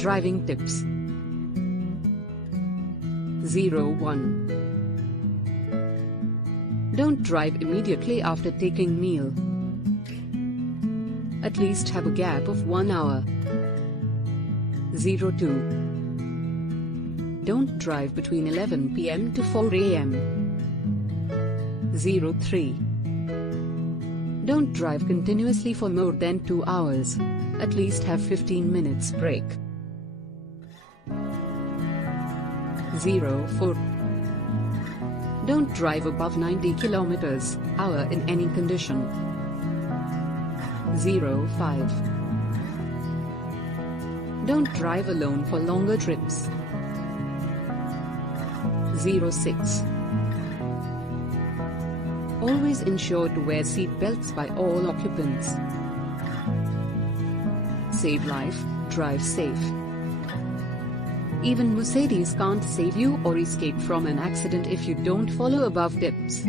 Driving tips. 01. Don't drive immediately after taking meal. At least have a gap of 1 hour. 02. Don't drive between 11 p.m. to 4 a.m. 03. Don't drive continuously for more than 2 hours. At least have 15 minutes break. 04. Don't drive above 90 km/h in any condition. 05. Don't drive alone for longer trips. 06. Always ensure to wear seat belts by all occupants. Save life, drive safe. Even Mercedes can't save you or escape from an accident if you don't follow above tips.